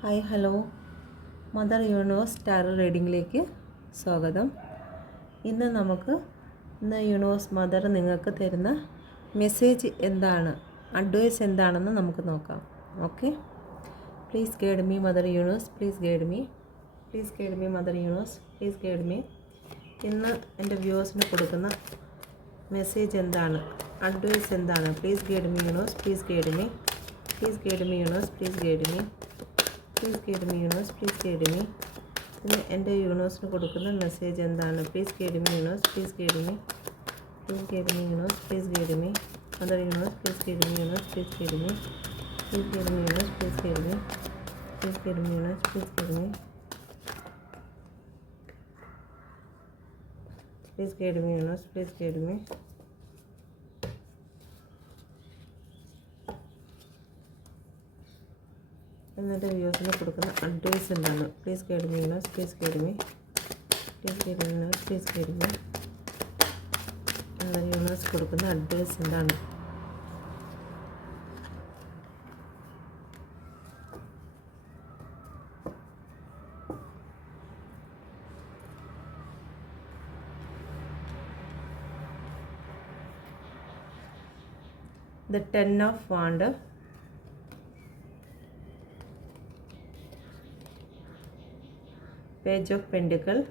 Hi hello. Mother universe tarot റീഡിങ്ങിലേക്ക് സ്വാഗതം. ഇന്ന് നമുക്ക് ഇന്ന് യൂണിവേഴ്സ് മദർ നിങ്ങൾക്ക് തരുന്ന മെസ്സേജ് എന്താണ് അഡ്വൈസ് എന്താണെന്ന് നമുക്ക് നോക്കാം. Okay? Please guide me mother universe please guide me. Please guide me mother universe please guide me. ഇന്ന് എന്റെ വ്യൂവേഴ്സിന് കൊടുക്കുന്ന മെസ്സേജ് എന്താണ് അഡ്വൈസ് എന്താണ്? Please guide me universe please guide me. Please guide me universe please guide me. Please guide me universe please guide me ഇന്ന് എന്റെ യൂണിവേഴ്സിന് കൊടുക്കുന്ന മെസ്സേജ് എന്താണ് please guide me universe please guide me please guide me universe please guide me mother universe please guide me universe please guide me please guide me universe please guide me please guide me universe please guide me please guide me universe please guide me എന്നിട്ട് വ്യൂസിന് കൊടുക്കുന്ന advice എന്താണ്? Please guide me universe please guide me please guide me please guide me എന്നിട്ട് universe കൊടുക്കുന്ന advice എന്താണ്? The ten of wand page of pentacle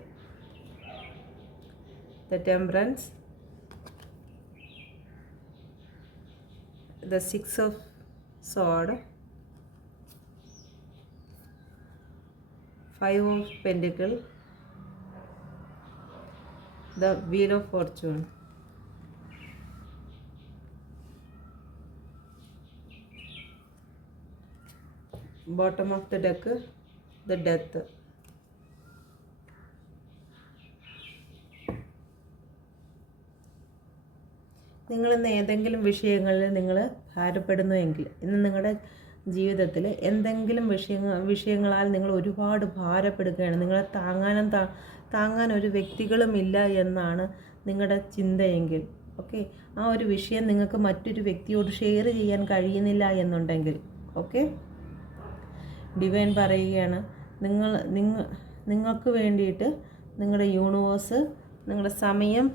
the temperance. The six of sword. Five of pentacle the wheel of fortune. Bottom of the deck the death നിങ്ങൾ ഇന്ന് ഏതെങ്കിലും വിഷയങ്ങളിൽ നിങ്ങൾ ഭാരപ്പെടുന്നുവെങ്കിൽ ഇന്ന് നിങ്ങളുടെ ജീവിതത്തിൽ എന്തെങ്കിലും വിഷയങ്ങൾ വിഷയങ്ങളാൽ നിങ്ങൾ ഒരുപാട് ഭാരപ്പെടുകയാണ്. നിങ്ങളെ താങ്ങാനും താങ്ങാൻ ഒരു വ്യക്തികളും ഇല്ല എന്നാണ് നിങ്ങളുടെ ചിന്തയെങ്കിൽ ഓക്കെ ആ ഒരു വിഷയം നിങ്ങൾക്ക് മറ്റൊരു വ്യക്തിയോട് ഷെയർ ചെയ്യാൻ കഴിയുന്നില്ല എന്നുണ്ടെങ്കിൽ ഓക്കെ ഡിവൈൻ പറയുകയാണ് നിങ്ങൾ നിങ്ങ നിങ്ങൾക്ക് വേണ്ടിയിട്ട് നിങ്ങളുടെ യൂണിവേഴ്സ് നിങ്ങളുടെ സമയം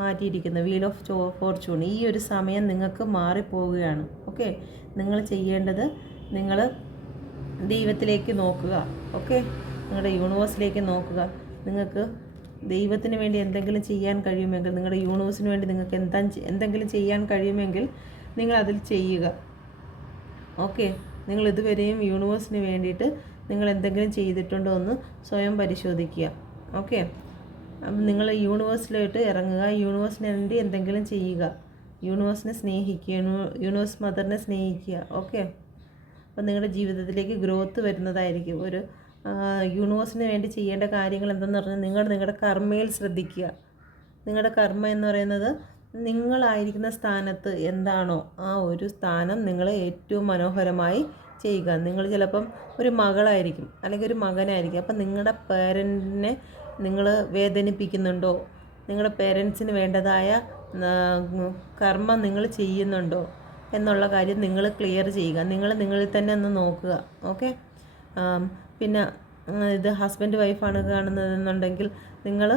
മാറ്റിയിരിക്കുന്നു വീൽ ഓഫ് ചോ ഫോർച്യൂൺ ഈ ഒരു സമയം നിങ്ങൾക്ക് മാറിപ്പോവുകയാണ്. ഓക്കെ നിങ്ങൾ ചെയ്യേണ്ടത് നിങ്ങൾ ദൈവത്തിലേക്ക് നോക്കുക. ഓക്കെ നിങ്ങളുടെ യൂണിവേഴ്സിലേക്ക് നോക്കുക. നിങ്ങൾക്ക് ദൈവത്തിന് വേണ്ടി എന്തെങ്കിലും ചെയ്യാൻ കഴിയുമെങ്കിൽ നിങ്ങളുടെ യൂണിവേഴ്സിന് വേണ്ടി നിങ്ങൾക്ക് എന്താ എന്തെങ്കിലും ചെയ്യാൻ കഴിയുമെങ്കിൽ നിങ്ങൾ അതിൽ ചെയ്യുക. ഓക്കെ നിങ്ങൾ ഇതുവരെയും യൂണിവേഴ്സിന് വേണ്ടിയിട്ട് നിങ്ങൾ എന്തെങ്കിലും ചെയ്തിട്ടുണ്ടോ എന്ന് സ്വയം പരിശോധിക്കുക. ഓക്കെ നിങ്ങൾ യൂണിവേഴ്സിലോട്ട് ഇറങ്ങുക. യൂണിവേഴ്സിന് വേണ്ടി എന്തെങ്കിലും ചെയ്യുക. യൂണിവേഴ്സിനെ സ്നേഹിക്കുക. യൂണിവേഴ്സ് മദറിനെ സ്നേഹിക്കുക. ഓക്കെ? അപ്പം നിങ്ങളുടെ ജീവിതത്തിലേക്ക് ഗ്രോത്ത് വരുന്നതായിരിക്കും. ഒരു യൂണിവേഴ്സിന് വേണ്ടി ചെയ്യേണ്ട കാര്യങ്ങൾ എന്തെന്ന് പറഞ്ഞാൽ നിങ്ങൾ നിങ്ങളുടെ കർമ്മയിൽ ശ്രദ്ധിക്കുക. നിങ്ങളുടെ കർമ്മ എന്ന് പറയുന്നത് നിങ്ങളായിരിക്കുന്ന സ്ഥാനത്ത് എന്താണോ ആ ഒരു സ്ഥാനം നിങ്ങൾ ഏറ്റവും മനോഹരമായി ചെയ്യുക. നിങ്ങൾ ചിലപ്പം ഒരു മകളായിരിക്കും അല്ലെങ്കിൽ ഒരു മകനായിരിക്കും. അപ്പം നിങ്ങളുടെ പേരന്റിനെ നിങ്ങൾ വേദനിപ്പിക്കുന്നുണ്ടോ? നിങ്ങളുടെ പേരൻസിന് വേണ്ടതായ കർമ്മം നിങ്ങൾ ചെയ്യുന്നുണ്ടോ? എന്നുള്ള കാര്യം നിങ്ങൾ ക്ലിയർ ചെയ്യുക. നിങ്ങൾ നിങ്ങളിൽ തന്നെ ഒന്ന് നോക്കുക. ഓക്കെ പിന്നെ ഇത് ഹസ്ബൻഡ് വൈഫാണ് കാണുന്നതെന്നുണ്ടെങ്കിൽ നിങ്ങൾ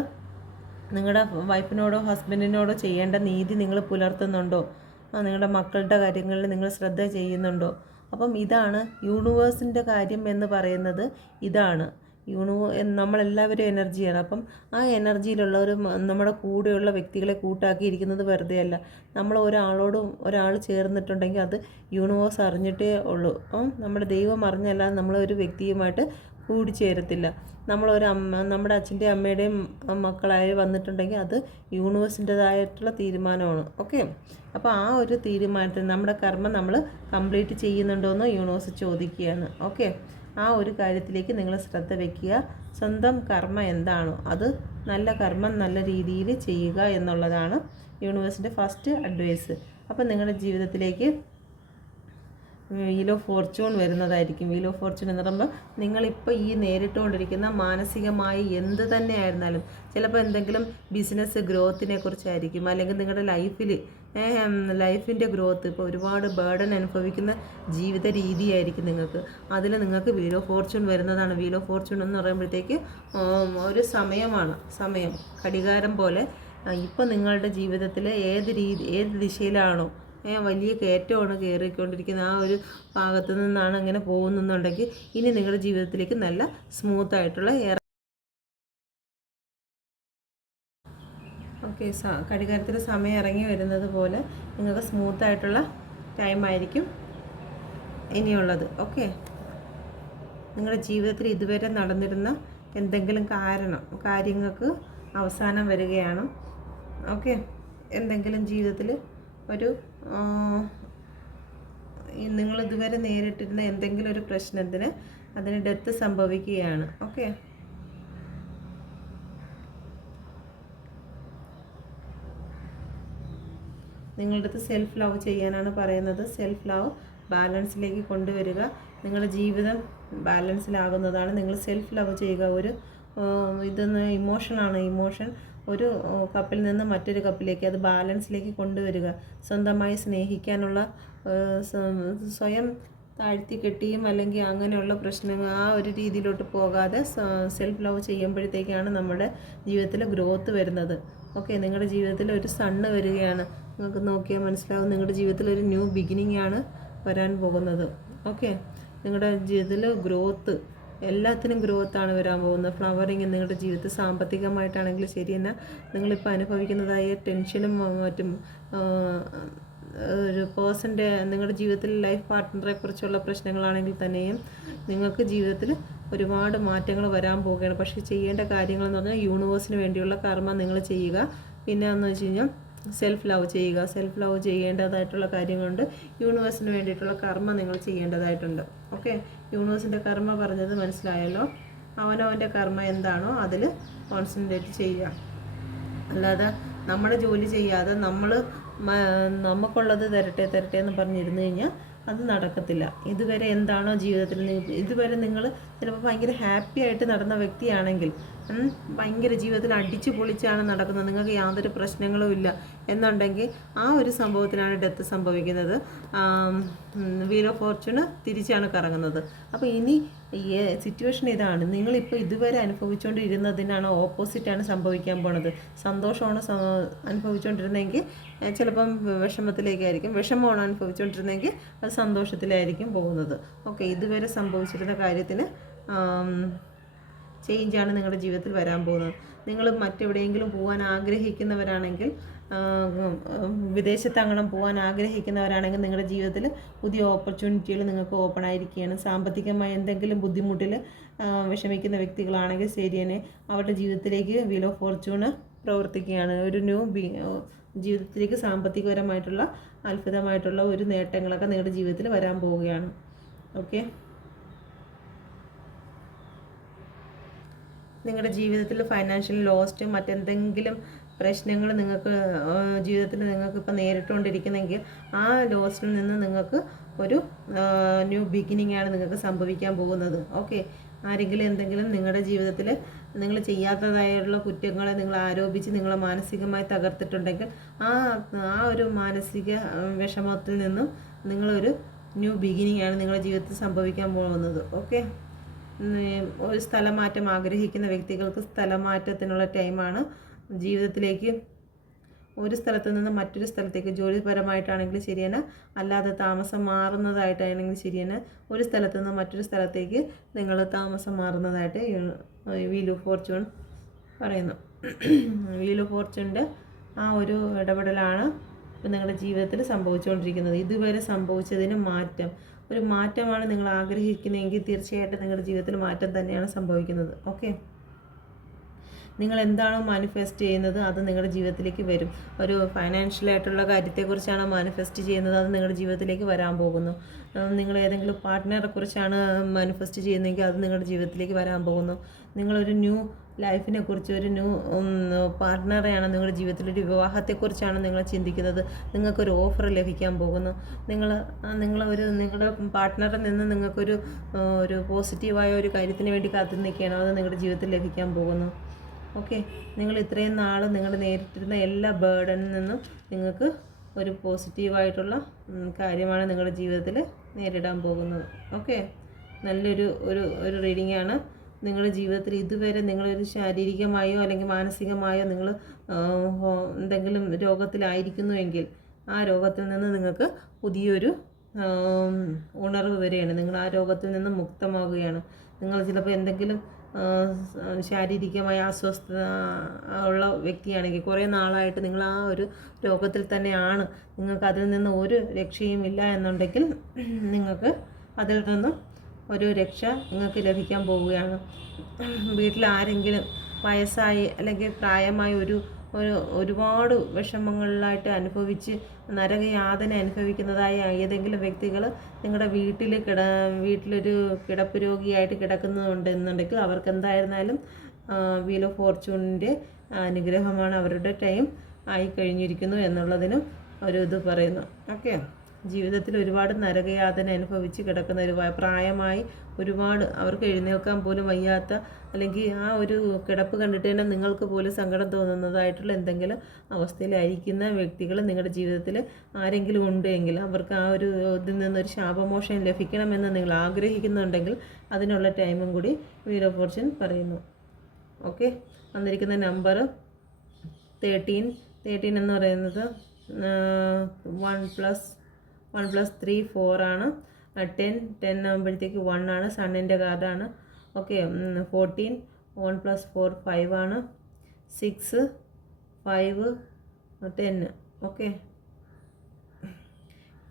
നിങ്ങളുടെ വൈഫിനോടോ ഹസ്ബൻഡിനോടോ ചെയ്യേണ്ട നീതി നിങ്ങൾ പുലർത്തുന്നുണ്ടോ? നിങ്ങളുടെ മക്കളുടെ കാര്യങ്ങളിൽ നിങ്ങൾ ശ്രദ്ധ ചെയ്യുന്നുണ്ടോ? അപ്പം ഇതാണ് യൂണിവേഴ്സിന്റെ കാര്യം എന്ന് പറയുന്നത് ഇതാണ്. യൂണിവോ നമ്മളെല്ലാവരും എനർജിയാണ്. അപ്പം ആ എനർജിയിലുള്ള ഒരു നമ്മുടെ കൂടെയുള്ള വ്യക്തികളെ കൂട്ടാക്കിയിരിക്കുന്നത് വെറുതെ അല്ല നമ്മൾ ഒരാളോടും ഒരാൾ ചേർന്നിട്ടുണ്ടെങ്കിൽ അത് യൂണിവേഴ്സ് അറിഞ്ഞിട്ടേ ഉള്ളൂ. നമ്മുടെ ദൈവം അറിഞ്ഞല്ലാതെ നമ്മൾ ഒരു വ്യക്തിയുമായിട്ട് കൂടിച്ചേരത്തില്ല. നമ്മളൊരു അമ്മ നമ്മുടെ അച്ഛന്റെയും അമ്മയുടെയും മക്കളായി വന്നിട്ടുണ്ടെങ്കിൽ അത് യൂണിവേഴ്സിന്റെതായിട്ടുള്ള തീരുമാനമാണ്. ഓക്കെ? അപ്പോൾ ആ ഒരു തീരുമാനത്തിൽ നമ്മുടെ കർമ്മം നമ്മൾ കംപ്ലീറ്റ് ചെയ്യുന്നുണ്ടോ എന്ന് യൂണിവേഴ്സ് ചോദിക്കുകയാണ്. ഓക്കെ? ആ ഒരു കാര്യത്തിലേക്ക് നിങ്ങൾ ശ്രദ്ധ വയ്ക്കുക സ്വന്തം കർമ്മ എന്താണോ അത് നല്ല കർമ്മം നല്ല രീതിയിൽ ചെയ്യുക എന്നുള്ളതാണ് യൂണിവേഴ്സിന്റെ ഫസ്റ്റ് അഡ്വൈസ്. അപ്പം നിങ്ങളുടെ ജീവിതത്തിലേക്ക് വീൽ ഓഫ് ഫോർച്യൂൺ വരുന്നതായിരിക്കും. വീൽ ഓഫ് ഫോർച്യൂൺ എന്ന് പറയുമ്പോൾ നിങ്ങളിപ്പോൾ ഈ നേരിട്ടുകൊണ്ടിരിക്കുന്ന മാനസികമായി എന്ത് തന്നെ ആയിരുന്നാലും ചിലപ്പോൾ എന്തെങ്കിലും ബിസിനസ് ഗ്രോത്തിനെ കുറിച്ചായിരിക്കും. അല്ലെങ്കിൽ നിങ്ങളുടെ ലൈഫിൽ ലൈഫിന്റെ ഗ്രോത്ത് ഇപ്പോൾ ഒരുപാട് ബേർഡൻ അനുഭവിക്കുന്ന ജീവിത രീതിയായിരിക്കും നിങ്ങൾക്ക്. അതിൽ നിങ്ങൾക്ക് വീൽ ഓഫ് ഫോർച്യൂൺ വരുന്നതാണ്. വീൽ ഓഫ് ഫോർച്യൂൺ എന്ന് പറയുമ്പോഴത്തേക്ക് ഒരു സമയമാണ്. സമയം. ഘടികാരം പോലെ ഇപ്പം നിങ്ങളുടെ ജീവിതത്തിൽ ഏത് രീതി ഏത് ദിശയിലാണോ വലിയ കയറ്റമാണ് കയറിക്കൊണ്ടിരിക്കുന്ന ആ ഒരു ഭാഗത്ത് നിന്നാണ് അങ്ങനെ പോകുന്നുണ്ടെങ്കിൽ ഇനി നിങ്ങളുടെ ജീവിതത്തിലേക്ക് നല്ല സ്മൂത്തായിട്ടുള്ള എയർ ഓക്കെ സ ഘടികാരത്തിൽ സമയം ഇറങ്ങി വരുന്നത് പോലെ നിങ്ങൾക്ക് സ്മൂത്തായിട്ടുള്ള ടൈം ആയിരിക്കും ഇനിയുള്ളത്. ഓക്കെ നിങ്ങളുടെ ജീവിതത്തിൽ ഇതുവരെ നടന്നിരുന്ന എന്തെങ്കിലും കാരണം കാര്യങ്ങൾക്ക് അവസാനം വരികയാണ്. ഓക്കെ എന്തെങ്കിലും ജീവിതത്തിൽ ഒരു നിങ്ങൾ ഇതുവരെ നേരിട്ടിരുന്ന എന്തെങ്കിലും ഒരു പ്രശ്നത്തിന് അതിന് ഡെത്ത് സംഭവിക്കുകയാണ്. ഓക്കെ നിങ്ങളുടെ അടുത്ത് സെൽഫ് ലവ് ചെയ്യാനാണ് പറയുന്നത്. സെൽഫ് ലവ് ബാലൻസിലേക്ക് കൊണ്ടുവരിക. നിങ്ങളുടെ ജീവിതം ബാലൻസിലാകുന്നതാണ് നിങ്ങൾ സെൽഫ് ലവ് ചെയ്യുക. ഒരു ഇതൊന്ന് ഇമോഷനാണ് ഇമോഷൻ ഒരു കപ്പിൽ നിന്ന് മറ്റൊരു കപ്പിലേക്ക് അത് ബാലൻസിലേക്ക് കൊണ്ടുവരിക. സ്വന്തമായി സ്നേഹിക്കാനുള്ള സ്വയം താഴ്ത്തി കെട്ടിയും അല്ലെങ്കിൽ അങ്ങനെയുള്ള പ്രശ്നങ്ങൾ ആ ഒരു രീതിയിലോട്ട് പോകാതെ സെൽഫ് ലവ് ചെയ്യുമ്പോഴത്തേക്കാണ് നമ്മുടെ ജീവിതത്തിൽ ഗ്രോത്ത് വരുന്നത്. ഓക്കെ നിങ്ങളുടെ ജീവിതത്തിൽ ഒരു സണ്ണ് വരികയാണ്. നിങ്ങൾക്ക് നോക്കിയാൽ മനസ്സിലാവും നിങ്ങളുടെ ജീവിതത്തിൽ ഒരു ന്യൂ ബിഗിനിങ് ആണ് വരാൻ പോകുന്നത്. ഓക്കെ നിങ്ങളുടെ ജീവിതത്തിൽ ഗ്രോത്ത് എല്ലാത്തിനും ഗ്രോത്താണ് വരാൻ പോകുന്നത്. ഫ്ലവറിങ് നിങ്ങളുടെ ജീവിതത്തിൽ സാമ്പത്തികമായിട്ടാണെങ്കിലും ശരി എന്നാൽ നിങ്ങളിപ്പോൾ അനുഭവിക്കുന്നതായ ടെൻഷനും മറ്റും ഒരു പേഴ്സന്റെ നിങ്ങളുടെ ജീവിതത്തിൽ ലൈഫ് പാർട്ട്ണറെ കുറിച്ചുള്ള പ്രശ്നങ്ങളാണെങ്കിൽ തന്നെയും നിങ്ങൾക്ക് ജീവിതത്തിൽ ഒരുപാട് മാറ്റങ്ങൾ വരാൻ പോവുകയാണ്. പക്ഷേ ചെയ്യേണ്ട കാര്യങ്ങളെന്ന് പറഞ്ഞാൽ യൂണിവേഴ്സിന് വേണ്ടിയുള്ള കർമ്മ നിങ്ങൾ ചെയ്യുക. പിന്നെ എന്ന് വെച്ച് കഴിഞ്ഞാൽ സെൽഫ് ലവ് ചെയ്യുക സെൽഫ് ലവ് ചെയ്യേണ്ടതായിട്ടുള്ള കാര്യങ്ങളുണ്ട്. യൂണിവേഴ്സിന് വേണ്ടിയിട്ടുള്ള കർമ്മ നിങ്ങൾ ചെയ്യേണ്ടതായിട്ടുണ്ട്. ഓക്കെ യൂണിവേഴ്സിന്റെ കർമ്മ പറഞ്ഞത് മനസ്സിലായല്ലോ? അവനവന്റെ കർമ്മ എന്താണോ അതിൽ കോൺസെൻട്രേറ്റ് ചെയ്യുക. അല്ലാതെ നമ്മൾ ജോലി ചെയ്യാതെ നമ്മൾ നമുക്കുള്ളത് തരട്ടെ തരട്ടെ എന്ന് പറഞ്ഞിരുന്നു കഴിഞ്ഞാൽ അത് നടക്കത്തില്ല. ഇതുവരെ എന്താണോ ജീവിതത്തിൽ ഇതുവരെ നിങ്ങൾ ചിലപ്പോൾ ഭയങ്കര ഹാപ്പി ആയിട്ട് നടന്ന വ്യക്തിയാണെങ്കിൽ ഭയങ്കര ജീവിതത്തിൽ അടിച്ചു പൊളിച്ചാണ് നടക്കുന്നത്. നിങ്ങൾക്ക് യാതൊരു പ്രശ്നങ്ങളും ഇല്ല. എന്നുണ്ടെങ്കിൽ ആ ഒരു സംഭവത്തിനാണ് ഡെത്ത് സംഭവിക്കുന്നത്. വീൽ ഓഫ് ഫോർച്യൂണ് തിരിച്ചാണ് കറങ്ങുന്നത്. അപ്പോൾ ഇനി സിറ്റുവേഷൻ ഇതാണ്. നിങ്ങളിപ്പോൾ ഇതുവരെ അനുഭവിച്ചുകൊണ്ടിരുന്നതിനാണ് ഓപ്പോസിറ്റാണ് സംഭവിക്കാൻ പോണത്. സന്തോഷമാണ് അനുഭവിച്ചുകൊണ്ടിരുന്നെങ്കിൽ ചിലപ്പം വിഷമത്തിലേക്കായിരിക്കും. വിഷമമാണ് അനുഭവിച്ചുകൊണ്ടിരുന്നെങ്കിൽ അത് സന്തോഷത്തിലായിരിക്കും പോകുന്നത്. ഓക്കെ ഇതുവരെ സംഭവിച്ചിരുന്ന കാര്യത്തിന് ചേഞ്ചാണ് നിങ്ങളുടെ ജീവിതത്തിൽ വരാൻ പോകുന്നത്. നിങ്ങൾ മറ്റെവിടെയെങ്കിലും പോകാൻ ആഗ്രഹിക്കുന്നവരാണെങ്കിൽ വിദേശത്ത് അങ്ങനെ പോകാൻ ആഗ്രഹിക്കുന്നവരാണെങ്കിൽ നിങ്ങളുടെ ജീവിതത്തിൽ പുതിയ ഓപ്പർച്യൂണിറ്റികൾ നിങ്ങൾക്ക് ഓപ്പൺ ആയിരിക്കുകയാണ്. സാമ്പത്തികമായി എന്തെങ്കിലും ബുദ്ധിമുട്ടിൽ വിഷമിക്കുന്ന വ്യക്തികളാണെങ്കിൽ ശരി തന്നെ അവരുടെ ജീവിതത്തിലേക്ക് വീൽ ഓഫ് ഫോർച്യൂണ് പ്രവർത്തിക്കുകയാണ്. ഒരു ന്യൂ ജീവിതത്തിലേക്ക് സാമ്പത്തികപരമായിട്ടുള്ള അത്ഭുതമായിട്ടുള്ള ഒരു നേട്ടങ്ങളൊക്കെ നിങ്ങളുടെ ജീവിതത്തിൽ വരാൻ പോവുകയാണ്. ഓക്കെ നിങ്ങളുടെ ജീവിതത്തിൽ ഫൈനാൻഷ്യൽ ലോസ്റ്റ് മറ്റെന്തെങ്കിലും പ്രശ്നങ്ങൾ നിങ്ങൾക്ക് ജീവിതത്തിൽ നിങ്ങൾക്ക് ഇപ്പോൾ നേരിട്ടുകൊണ്ടിരിക്കുന്നെങ്കിൽ ആ ലോസിൽ നിന്ന് നിങ്ങൾക്ക് ഒരു ന്യൂ ബിഗിനിങ് ആണ് നിങ്ങൾക്ക് സംഭവിക്കാൻ പോകുന്നത്. ഓക്കെ ആരെങ്കിലും എന്തെങ്കിലും നിങ്ങളുടെ ജീവിതത്തിൽ നിങ്ങൾ ചെയ്യാത്തതായുള്ള കുറ്റങ്ങളെ നിങ്ങൾ ആരോപിച്ച് നിങ്ങളെ മാനസികമായി തകർത്തിട്ടുണ്ടെങ്കിൽ ആ ആ ഒരു മാനസിക വിഷമത്തിൽ നിന്നും നിങ്ങളൊരു ന്യൂ ബിഗിനിങ് ആണ് നിങ്ങളുടെ ജീവിതത്തിൽ സംഭവിക്കാൻ പോകുന്നത്. ഓക്കെ ഒരു സ്ഥലമാറ്റം ആഗ്രഹിക്കുന്ന വ്യക്തികൾക്ക് സ്ഥലമാറ്റത്തിനുള്ള ടൈമാണ് ജീവിതത്തിലേക്ക് ഒരു സ്ഥലത്ത് നിന്ന് മറ്റൊരു സ്ഥലത്തേക്ക്. ജോലിപരമായിട്ടാണെങ്കിലും ശരിയാണ്. അല്ലാതെ താമസം മാറുന്നതായിട്ടാണെങ്കിലും ശരിയാണ്. ഒരു സ്ഥലത്ത് നിന്ന് മറ്റൊരു സ്ഥലത്തേക്ക് നിങ്ങൾ താമസം മാറുന്നതായിട്ട് വീലു ഫോർച്യൂൺ പറയുന്നു. വീലു ഫോർച്യൂണിന്റെ ആ ഒരു ഇടപെടലാണ് നിങ്ങളുടെ ജീവിതത്തിൽ സംഭവിച്ചുകൊണ്ടിരിക്കുന്നത്. ഇതുവരെ സംഭവിച്ചതിന് മാറ്റം. ഒരു മാറ്റമാണ് നിങ്ങൾ ആഗ്രഹിക്കുന്നതെങ്കിൽ തീർച്ചയായിട്ടും നിങ്ങളുടെ ജീവിതത്തിൽ മാറ്റം തന്നെയാണ് സംഭവിക്കുന്നത്. ഓക്കെ നിങ്ങൾ എന്താണോ മാനിഫെസ്റ്റ് ചെയ്യുന്നത് അത് നിങ്ങളുടെ ജീവിതത്തിലേക്ക് വരും. ഒരു ഫൈനാൻഷ്യൽ ആയിട്ടുള്ള കാര്യത്തെക്കുറിച്ചാണോ മാനിഫെസ്റ്റ് ചെയ്യുന്നത് അത് നിങ്ങളുടെ ജീവിതത്തിലേക്ക് വരാൻ പോകുന്നു. നിങ്ങൾ ഏതെങ്കിലും പാർട്ട്ണറെ കുറിച്ചാണ് മാനിഫെസ്റ്റ് ചെയ്യുന്നതെങ്കിൽ അത് നിങ്ങളുടെ ജീവിതത്തിലേക്ക് വരാൻ പോകുന്നു. നിങ്ങളൊരു ന്യൂ ലൈഫിനെ കുറിച്ച് ഒരു ന്യൂ പാർട്ട്ണറെയാണ് നിങ്ങളുടെ ജീവിതത്തിൽ ഒരു വിവാഹത്തെക്കുറിച്ചാണ് നിങ്ങൾ ചിന്തിക്കുന്നത്. നിങ്ങൾക്കൊരു ഓഫർ ലഭിക്കാൻ പോകുന്നു. നിങ്ങൾ നിങ്ങൾ ഒരു നിങ്ങളുടെ പാർട്ട്ണറിൽ നിന്ന് നിങ്ങൾക്കൊരു ഒരു പോസിറ്റീവായ ഒരു കാര്യത്തിന് വേണ്ടി കാത്തു നിൽക്കുകയാണ്. അത് നിങ്ങളുടെ ജീവിതത്തിൽ ലഭിക്കാൻ പോകുന്നു. ഓക്കെ? നിങ്ങൾ ഇത്രയും നാൾ നിങ്ങൾ നേരിട്ടിരുന്ന എല്ലാ ബേർഡനിൽ നിന്നും നിങ്ങൾക്ക് ഒരു പോസിറ്റീവായിട്ടുള്ള കാര്യമാണ് നിങ്ങളുടെ ജീവിതത്തിൽ നേരിടാൻ പോകുന്നത്. ഓക്കെ? നല്ലൊരു ഒരു ഒരു റീഡിംഗ് ആണ്. നിങ്ങളുടെ ജീവിതത്തിൽ ഇതുവരെ നിങ്ങളൊരു ശാരീരികമായോ അല്ലെങ്കിൽ മാനസികമായോ നിങ്ങൾ എന്തെങ്കിലും രോഗത്തിലായിരിക്കുന്നുവെങ്കിൽ ആ രോഗത്തിൽ നിന്ന് നിങ്ങൾക്ക് പുതിയൊരു ഉണർവ് വരികയാണ്. നിങ്ങൾ ആ രോഗത്തിൽ നിന്ന് മുക്തമാകുകയാണ്. നിങ്ങൾ ചിലപ്പോൾ എന്തെങ്കിലും ശാരീരികമായ അസ്വസ്ഥത ഉള്ള വ്യക്തിയാണെങ്കിൽ കുറേ നാളായിട്ട് നിങ്ങൾ ആ ഒരു രോഗത്തിൽ തന്നെയാണ്. നിങ്ങൾക്ക് അതിൽ നിന്ന് ഒരു രക്ഷയും ഇല്ല എന്നുണ്ടെങ്കിൽ നിങ്ങൾക്ക് അതിൽ നിന്നും ഒരു രക്ഷ നിങ്ങൾക്ക് ലഭിക്കാൻ പോവുകയാണ്. വീട്ടിൽ ആരെങ്കിലും വയസ്സായി അല്ലെങ്കിൽ പ്രായമായി ഒരു ഒരു ഒരുപാട് വിഷമങ്ങളിലായിട്ട് അനുഭവിച്ച് നരകയാതന അനുഭവിക്കുന്നതായ ഏതെങ്കിലും വ്യക്തികൾ നിങ്ങളുടെ വീട്ടിൽ കിട വീട്ടിലൊരു കിടപ്പ് രോഗിയായിട്ട് കിടക്കുന്നുണ്ടെന്നുണ്ടെങ്കിൽ അവർക്ക് എന്തായിരുന്നാലും വീൽ ഓഫ് ഫോർച്യൂണിന്റെ അനുഗ്രഹമാണ് അവരുടെ ടൈം ആയി കഴിഞ്ഞിരിക്കുന്നു എന്നുള്ളതിനും ഒരു ഇത് പറയുന്നു. ഓക്കെ ജീവിതത്തിൽ ഒരുപാട് നരകയാതന അനുഭവിച്ച് കിടക്കുന്ന ഒരു പ്രായമായി ഒരുപാട് അവർക്ക് എഴുന്നേൽക്കാൻ പോലും വയ്യാത്ത അല്ലെങ്കിൽ ആ ഒരു കിടപ്പ് കണ്ടിട്ട് തന്നെ നിങ്ങൾക്ക് പോലും സങ്കടം തോന്നുന്നതായിട്ടുള്ള എന്തെങ്കിലും അവസ്ഥയിലായിരിക്കുന്ന വ്യക്തികൾ നിങ്ങളുടെ ജീവിതത്തിൽ ആരെങ്കിലും ഉണ്ടെങ്കിൽ അവർക്ക് ആ ഒരു ഇതിൽ നിന്നൊരു ശാപമോഷം ലഭിക്കണമെന്ന് നിങ്ങൾ ആഗ്രഹിക്കുന്നുണ്ടെങ്കിൽ അതിനുള്ള ടൈമും കൂടി വീരോ ഫോർച്യൂൺ പറയുന്നു. ഓക്കെ? വന്നിരിക്കുന്ന നമ്പർ തേർട്ടീൻ. തേർട്ടീൻ എന്ന് പറയുന്നത് one plus one plus three ഫോറാണ് ten ten ആകുമ്പോഴത്തേക്ക് വൺ ആണ്. സണ്ണിന്റെ കാർഡാണ്. Okay fourteen one plus four five ആണ്. Six five ten. ഓക്കെ.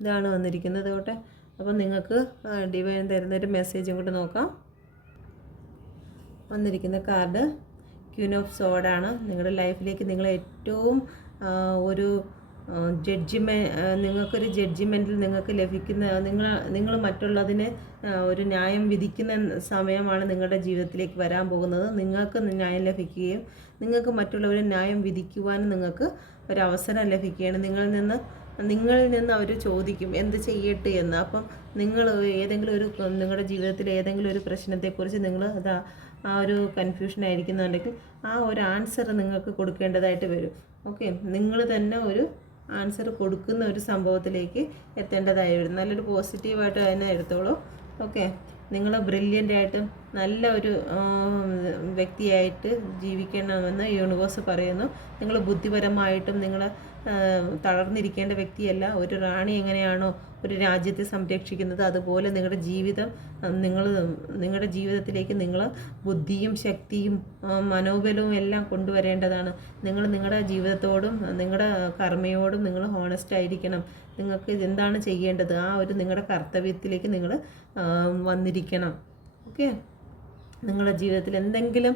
ഇതാണ് വന്നിരിക്കുന്നത് കോട്ടെ. അപ്പം നിങ്ങൾക്ക് ഡിവൈൻ തരുന്നൊരു മെസ്സേജും കൂടെ നോക്കാം. വന്നിരിക്കുന്ന കാർഡ് ക്യൂൻ ഓഫ് സോഡാണ്. നിങ്ങളുടെ ലൈഫിലേക്ക് നിങ്ങൾ ഏറ്റവും ഒരു ജഡ്ജിമെ നിങ്ങൾക്കൊരു ജഡ്ജിമെന്റിൽ നിങ്ങൾക്ക് ലഭിക്കുന്ന നിങ്ങൾ നിങ്ങൾ മറ്റുള്ളതിന് ഒരു ന്യായം വിധിക്കുന്ന സമയമാണ് നിങ്ങളുടെ ജീവിതത്തിലേക്ക് വരാൻ പോകുന്നത്. നിങ്ങൾക്ക് ന്യായം ലഭിക്കുകയും നിങ്ങൾക്ക് മറ്റുള്ളവരെ ന്യായം വിധിക്കുവാനും നിങ്ങൾക്ക് ഒരവസരം ലഭിക്കുകയാണ്. നിങ്ങളിൽ നിന്ന് നിങ്ങളിൽ നിന്ന് അവർ ചോദിക്കും എന്ത് ചെയ്യട്ടെ? എന്ന്. അപ്പം നിങ്ങൾ ഏതെങ്കിലും ഒരു നിങ്ങളുടെ ജീവിതത്തിൽ ഏതെങ്കിലും ഒരു പ്രശ്നത്തെക്കുറിച്ച് നിങ്ങൾ അതാ ആ ഒരു കൺഫ്യൂഷൻ ആയിരിക്കുന്നുണ്ടെങ്കിൽ ആ ഒരു ആൻസർ നിങ്ങൾക്ക് കൊടുക്കേണ്ടതായിട്ട് വരും. ഓക്കെ നിങ്ങൾ തന്നെ ഒരു ആൻസർ കൊടുക്കുന്ന ഒരു സംഭവത്തിലേക്ക് എത്തേണ്ടതായി വരും നല്ലൊരു പോസിറ്റീവായിട്ട് അതിനെ എടുത്തോളൂ. ഓക്കെ നിങ്ങൾ ബ്രില്യന്റ് ആയിട്ട് നല്ല ഒരു വ്യക്തിയായിട്ട് ജീവിക്കണമെന്ന് യൂണിവേഴ്സ് പറയുന്നു. നിങ്ങൾ ബുദ്ധിപരമായിട്ടും നിങ്ങൾ തളർന്നിരിക്കേണ്ട വ്യക്തിയല്ല. ഒരു റാണി എങ്ങനെയാണോ ഒരു രാജ്യത്തെ സംരക്ഷിക്കുന്നത് അതുപോലെ നിങ്ങളുടെ ജീവിതം നിങ്ങൾ നിങ്ങളുടെ ജീവിതത്തിലേക്ക് നിങ്ങൾ ബുദ്ധിയും ശക്തിയും മനോബലവും എല്ലാം കൊണ്ടുവരേണ്ടതാണ്. നിങ്ങൾ നിങ്ങളുടെ ജീവിതത്തോടും നിങ്ങളുടെ കർമ്മയോടും നിങ്ങൾ ഹോണസ്റ്റ് ആയിരിക്കണം. നിങ്ങൾക്ക് എന്താണ് ചെയ്യേണ്ടത്? ആ ഒരു നിങ്ങളുടെ കർത്തവ്യത്തിലേക്ക് നിങ്ങൾ വന്നിരിക്കണം. ഓക്കെ നിങ്ങളുടെ ജീവിതത്തിൽ എന്തെങ്കിലും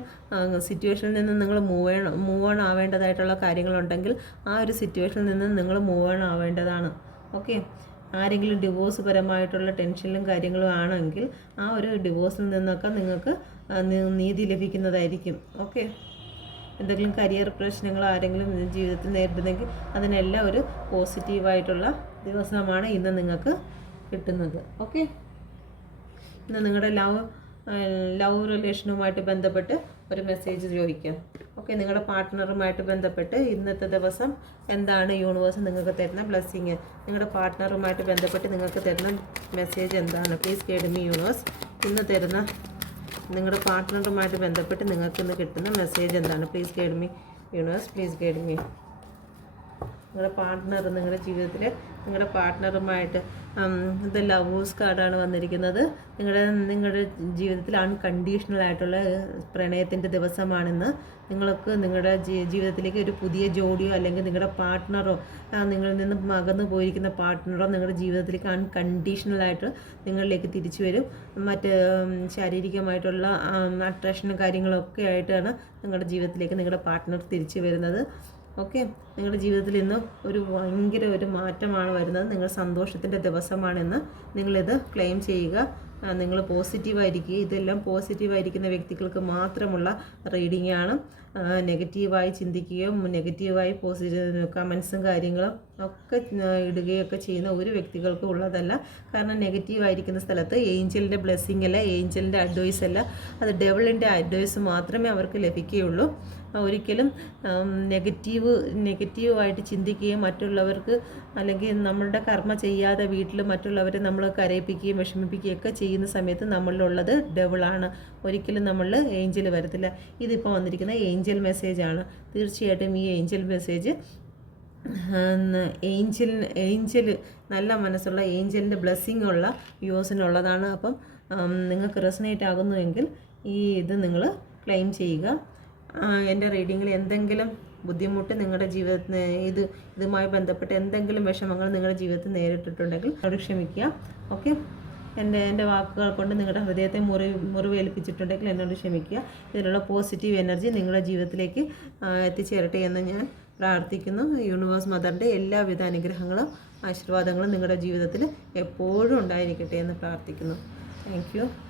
സിറ്റുവേഷനിൽ നിന്ന് നിങ്ങൾ മൂവ് മൂവ് ഓൺ ആവേണ്ടതായിട്ടുള്ള കാര്യങ്ങളുണ്ടെങ്കിൽ ആ ഒരു സിറ്റുവേഷനിൽ നിന്ന് നിങ്ങൾ മൂവ് ഓൺ ആവേണ്ടതാണ്. ഓക്കെ ആരെങ്കിലും ഡിവോഴ്സ് പരമായിട്ടുള്ള ടെൻഷനിലും കാര്യങ്ങളും ആണെങ്കിൽ ആ ഒരു ഡിവോഴ്സിൽ നിന്നൊക്കെ നിങ്ങൾക്ക് നീതി ലഭിക്കുന്നതായിരിക്കും. ഓക്കെ എന്തെങ്കിലും കരിയർ പ്രശ്നങ്ങൾ ആരെങ്കിലും ജീവിതത്തിൽ നേരിടുന്നെങ്കിൽ അതിനെല്ലാം ഒരു പോസിറ്റീവായിട്ടുള്ള ദിവസമാണ് ഇന്ന് നിങ്ങൾക്ക് കിട്ടുന്നത്. ഓക്കെ ഇന്ന് നിങ്ങളുടെ ലവ് ലവ് റിലേഷനുമായിട്ട് ബന്ധപ്പെട്ട് ഒരു മെസ്സേജ് ചോദിക്കാം. ഓക്കെ നിങ്ങളുടെ പാർട്ട്ണറുമായിട്ട് ബന്ധപ്പെട്ട് ഇന്നത്തെ ദിവസം എന്താണ് യൂണിവേഴ്സ് നിങ്ങൾക്ക് തരുന്ന ബ്ലെസ്സിങ് നിങ്ങളുടെ പാർട്ട്ണറുമായിട്ട് ബന്ധപ്പെട്ട് നിങ്ങൾക്ക് തരുന്ന മെസ്സേജ് എന്താണ്? പ്ലീസ് കേഡമി യൂണിവേഴ്സ് ഇന്ന് തരുന്ന നിങ്ങളുടെ പാർട്ട്ണറുമായിട്ട് ബന്ധപ്പെട്ട് നിങ്ങൾക്ക് ഇന്ന് കിട്ടുന്ന മെസ്സേജ് എന്താണ്? Please guide me universe please guide me നിങ്ങളുടെ പാർട്ട്ണർ നിങ്ങളുടെ ജീവിതത്തിൽ നിങ്ങളുടെ പാർട്ട്ണറുമായിട്ട് ഇത് ലവേഴ്സ് കാർഡാണ് വന്നിരിക്കുന്നത്. നിങ്ങളുടെ നിങ്ങളുടെ ജീവിതത്തിൽ അൺകണ്ടീഷണൽ ആയിട്ടുള്ള പ്രണയത്തിന്റെ ദിവസമാണിന്ന് നിങ്ങൾക്ക് നിങ്ങളുടെ ജീവിതത്തിലേക്ക് ഒരു പുതിയ ജോഡിയോ അല്ലെങ്കിൽ നിങ്ങളുടെ പാർട്ട്ണറോ നിങ്ങളിൽ നിന്ന് അകന്നു പോയിരിക്കുന്ന പാർട്ട്ണറോ നിങ്ങളുടെ ജീവിതത്തിലേക്ക് അൺകണ്ടീഷണൽ ആയിട്ട് നിങ്ങളിലേക്ക് തിരിച്ചു വരും. മറ്റ് ശാരീരികമായിട്ടുള്ള അട്രാക്ഷനും കാര്യങ്ങളൊക്കെ ആയിട്ടാണ് നിങ്ങളുടെ ജീവിതത്തിലേക്ക് നിങ്ങളുടെ പാർട്ട്ണർ തിരിച്ചു വരുന്നത്. ഓക്കെ? നിങ്ങളുടെ ജീവിതത്തിൽ ഇന്ന് ഒരു ഭയങ്കര ഒരു മാറ്റമാണ് വരുന്നത്. നിങ്ങൾ സന്തോഷത്തിന്റെ ദിവസമാണെന്ന് നിങ്ങളിത് ക്ലെയിം ചെയ്യുക. നിങ്ങൾ പോസിറ്റീവായിരിക്കുക. ഇതെല്ലാം പോസിറ്റീവായിരിക്കുന്ന വ്യക്തികൾക്ക് മാത്രമുള്ള റീഡിംഗ് ആണ് നെഗറ്റീവായി ചിന്തിക്കുകയും നെഗറ്റീവായി പോസിറ്റീവ് കമൻസും കാര്യങ്ങളും ഒക്കെ ഇടുകയൊക്കെ ചെയ്യുന്ന ഒരു വ്യക്തികൾക്കും ഉള്ളതല്ല. കാരണം നെഗറ്റീവായിരിക്കുന്ന സ്ഥലത്ത് ഏഞ്ചലിന്റെ ബ്ലെസ്സിങ് അല്ല ഏഞ്ചലിന്റെ അഡ്വൈസ് അല്ല. അത് ഡെവിളിന്റെ അഡ്വൈസ് മാത്രമേ അവർക്ക് ലഭിക്കുകയുള്ളൂ. ഒരിക്കലും നെഗറ്റീവ് നെഗറ്റീവായിട്ട് ചിന്തിക്കുകയും മറ്റുള്ളവർക്ക് അല്ലെങ്കിൽ നമ്മളുടെ കർമ്മ ചെയ്യാതെ വീട്ടിൽ മറ്റുള്ളവരെ നമ്മൾ കരയിപ്പിക്കുകയും വിഷമിപ്പിക്കുകയും ഒക്കെ ചെയ്യുന്ന സമയത്ത് നമ്മളിലുള്ളത് ഡബിളാണ് ഒരിക്കലും നമ്മൾ ഏഞ്ചൽ വരത്തില്ല. ഇതിപ്പോൾ വന്നിരിക്കുന്ന ഏഞ്ചൽ മെസ്സേജാണ് തീർച്ചയായിട്ടും ഈ ഏഞ്ചൽ മെസ്സേജ് ഏഞ്ചൽ ഏഞ്ചൽ നല്ല മനസ്സുള്ള ഏഞ്ചലിന്റെ ബ്ലെസ്സിങ് ഉള്ള വ്യൂസിനുള്ളതാണ് അപ്പം നിങ്ങൾക്ക് റെസനേറ്റ് ആകുന്നുവെങ്കിൽ ഈ ഇത് നിങ്ങൾ ക്ലെയിം ചെയ്യുക. എന്റെ റീഡിങ്ങിൽ എന്തെങ്കിലും ബുദ്ധിമുട്ട് നിങ്ങളുടെ ജീവിതത്തിന് ഇത് ഇതുമായി ബന്ധപ്പെട്ട് എന്തെങ്കിലും വിഷമങ്ങൾ നിങ്ങളുടെ ജീവിതത്തിൽ നേരിട്ടിട്ടുണ്ടെങ്കിൽ ക്ഷമിക്കുക. ഓക്കെ? എന്റെ എന്റെ വാക്കുകൾ കൊണ്ട് നിങ്ങളുടെ ഹൃദയത്തെ മുറി മുറിവേൽപ്പിച്ചിട്ടുണ്ടെങ്കിൽ എന്നോട് ക്ഷമിക്കുക. ഇതിനുള്ള പോസിറ്റീവ് എനർജി നിങ്ങളുടെ ജീവിതത്തിലേക്ക് എത്തിച്ചേരട്ടെ എന്ന് ഞാൻ പ്രാർത്ഥിക്കുന്നു. യൂണിവേഴ്സ് മദറിന്റെ എല്ലാവിധ അനുഗ്രഹങ്ങളും ആശീർവാദങ്ങളും നിങ്ങളുടെ ജീവിതത്തിൽ എപ്പോഴും ഉണ്ടായിരിക്കട്ടെ എന്ന് പ്രാർത്ഥിക്കുന്നു. താങ്ക്